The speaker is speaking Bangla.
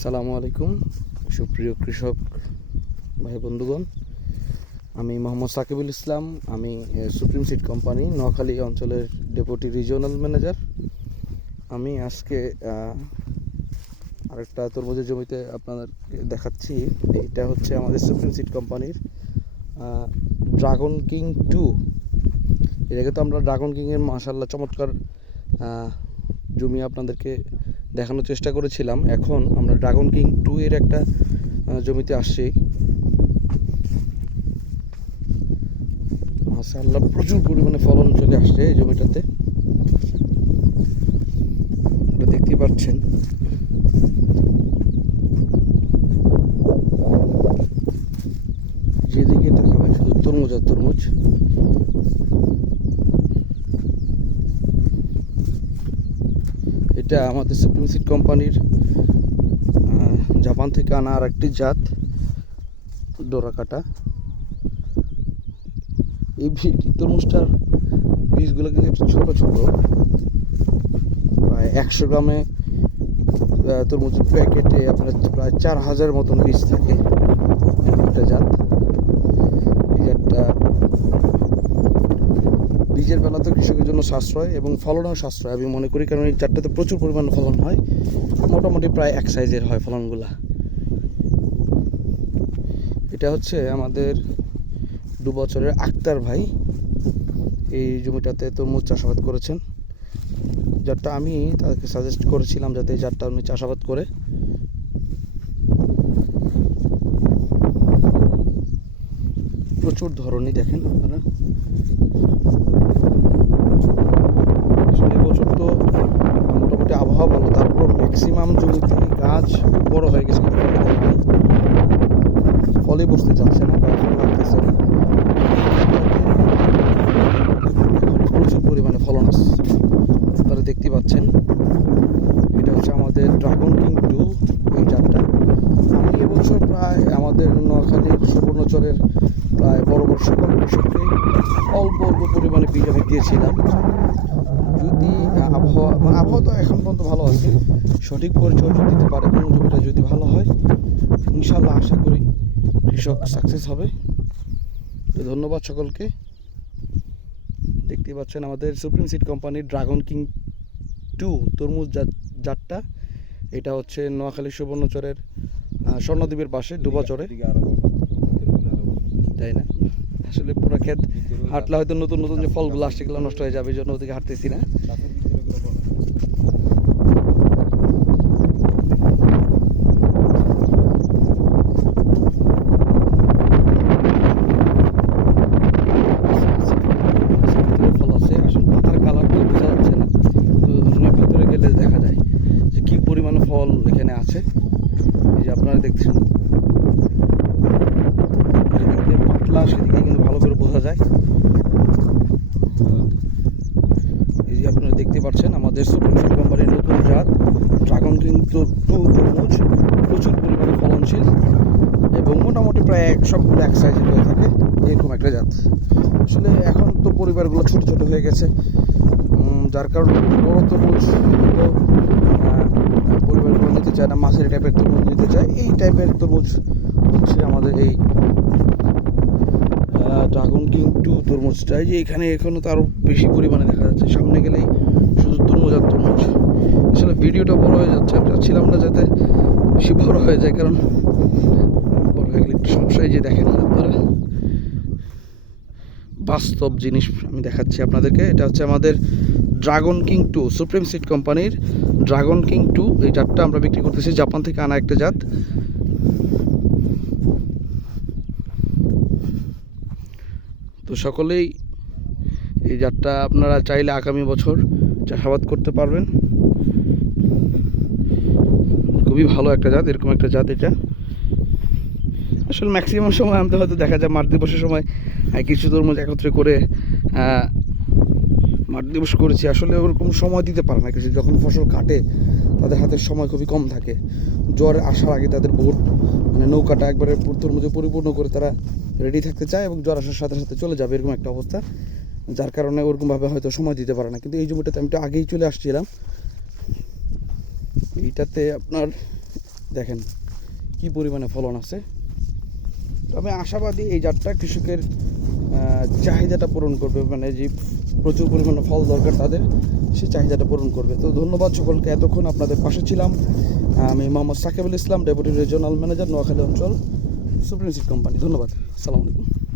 আসসালামু আলাইকুম সুপ্রিয় কৃষক ভাই বন্ধুগণ, আমি মোহাম্মদ সাকিবুল ইসলাম। আমি সুপ্রিম সিড কোম্পানি নোয়াখালী অঞ্চলের ডেপুটি রিজিওনাল ম্যানেজার। আমি আজকে আরেকটা তরমুজের জমিতে আপনাদেরকে দেখাচ্ছি। এটা হচ্ছে আমাদের সুপ্রিম সিড কোম্পানির ড্রাগন কিং 2। এর আগে তো আমরা ড্রাগন কিংয়ের মাশাআল্লাহ চমৎকার জমি আপনাদেরকে দেখানোর চেষ্টা করেছিলাম। এখন আমরা ড্রাগন কিং 2 এর একটা জমিতে আসছি। মাশাআল্লাহ প্রচুর পরিমাণে ফলন চলে আসছে এই জমিটাতে, আপনারা দেখতে পাচ্ছেন। যেদিকে তাকাবেন শুধু তরমুজ আর তরমুজ। এটা আমাদের সুপ্রিম সিড কোম্পানির জাপান থেকে আনা আর একটি জাত ডোরাকাটা। এই তরমুজটার বীজগুলো কিন্তু একটু ছোটো ছোটো, প্রায় 100 গ্রামে তরমুজের প্যাকেটে আপনার প্রায় 4000 মতন বীজ থাকে। একটা জাত, এই জাতটা বীজের বেলা তো কৃষকের জন্য সাশ্রয় এবং ফলনেও সাশ্রয় আমি মনে করি, কারণ এই জাতটাতে প্রচুর পরিমাণে ফলন হয়। মোটামুটি প্রায় এক সাইজের হয় ফলনগুলা। এটা হচ্ছে আমাদের 2 বছরের আক্তার ভাই এই জমিটাতে তরমুজ চাষাবাদ করেছেন। জাতটা আমি তাদেরকে সাজেস্ট করেছিলাম যাতে এই জাতটা উনি চাষাবাদ করে। প্রচুর ধরনই দেখেন আপনারা। আসলে বছর তো মোটামুটি আবহাওয়া ভালো, তারপর ম্যাক্সিমাম জমিতে গাছ বড় হয়ে গেছে, ফলে বসতে চাচ্ছে না, লাগতেছে না। প্রচুর পরিমাণে ফলন আছে, আপনারা দেখতে পাচ্ছেন। এটা হচ্ছে আমাদের ড্রাগন কিং 2 এই জাতটা। আমি এবছর প্রায় আমাদের নোয়াখালীর সুবর্ণচরের প্রায় বড় বড় সকল কৃষককে অল্প অল্প পরিমাণে বীজ আমি দিয়েছিলাম। যদি আবহাওয়া তো এখন পর্যন্ত ভালো আছে, সঠিক পরিচর্যা দিতে পারে কোন জমিটা যদি ভালো হয়, ইনশাল্লাহ আশা করি কৃষক সাকসেস হবে। তো ধন্যবাদ সকলকে। দেখতে পাচ্ছেন আমাদের সুপ্রিম সিড কোম্পানির ড্রাগন কিং 2 তরমুজ জাতটা। এটা হচ্ছে নোয়াখালী সুবর্ণচরের স্বর্ণদ্বীপের পাশে 2 বছরে, তাই না? আসলে পুরো ক্ষেত হাঁটলে হয়তো নতুন নতুন যে ফলগুলো আসছে সেগুলো নষ্ট হয়ে যাবে, এই জন্য ওদিকে হাঁটতেছি না। ফল আছে, আসলে পাতার কালারটা বোঝা যাচ্ছে না, তো ভিতরে গেলে দেখা যায় যে কি পরিমাণে ফল এখানে আছে। এই যে আপনারা দেখছেন, পাতলা, সেদিকে কিন্তু ভালো করে বোঝা যায়। এই যে আপনারা দেখতে পাচ্ছেন আমাদের সুপ্রিম সিড কোম্পানির নতুন জাত ড্রাগন কিং 2 তরমুজ, প্রচুর পরিমাণে ফলনশীল এবং মোটামুটি প্রায় সবগুলো এক সাইজের হয়ে থাকে, এরকম একটা জাত। আসলে এখন তো পরিবারগুলো ছোট ছোট হয়ে গেছে, যার কারণে বড় তরমুজ পরিবারগুলো নিতে চায় না, মাঝারি টাইপের তরমুজ নিতে চায়। এই টাইপের তরমুজ হচ্ছে আমাদের এই ড্রাগন কিং 2 তরমুজটাই, যে এখানে এখনও তো আরও বেশি পরিমাণে দেখা যাচ্ছে। সামনে গেলেই শুধু তরমুজ আর তরমুজ। আসলে ভিডিওটা বড় হয়ে যাচ্ছে, আমি চাচ্ছিলাম না যাতে বেশি বড় হয়ে যায়, কারণ বড় হয়ে গেলে একটু সমস্যায়। যে দেখেন আপনারা, বাস্তব জিনিস আমি দেখাচ্ছি আপনাদেরকে। এটা হচ্ছে আমাদের ড্রাগন কিং 2 সুপ্রিম সিড কোম্পানির ড্রাগন কিং 2 এই জাতটা আমরা বিক্রি করতেছি, জাপান থেকে আনা একটা জাত। তো সকলেই এই জাতটা আপনারা চাইলে আগামী বছর চাষাবাদ করতে পারবেন। খুবই ভালো একটা জাত, এরকম একটা জাত এটা। আসলে ম্যাক্সিমাম সময় আমাদের হয়তো দেখা যায় মাঠ দিবসের সময় কিছু তরমুজ একত্রে করে মাঠ দিবস করেছি। আসলে ওরকম সময় দিতে পারে না কিছু, যখন ফসল কাটে তাদের হাতে সময় খুবই কম থাকে। জ্বর আসার আগে তাদের বোট মানে নৌকাটা একবারে তরমুজে পরিপূর্ণ করে তারা রেডি থাকতে চায় এবং জ্বর আসার সাথে সাথে চলে যাবে, এরকম একটা অবস্থা, যার কারণে ওরকমভাবে হয়তো সময় দিতে পারে না। কিন্তু এই জমিটাতে আমি একটু আগেই চলে আসছিলাম। এইটাতে আপনার দেখেন কি পরিমাণে ফলন আছে। তো আমি আশাবাদী এই জাতটা কৃষকের চাহিদাটা পূরণ করবে, মানে যে প্রচুর পরিমাণে ফল দরকার তাদের, সে চাহিদাটা পূরণ করবে। তো ধন্যবাদ সকলকে, এতক্ষণ আপনাদের পাশে ছিলাম। আমি মোহাম্মদ সাকিবুল ইসলাম, ডেপুটি রিজিওনাল ম্যানেজার, নোয়াখালী অঞ্চল, সুপ্রিম সিড কোম্পানি। ধন্যবাদ, আসসালামু আলাইকুম।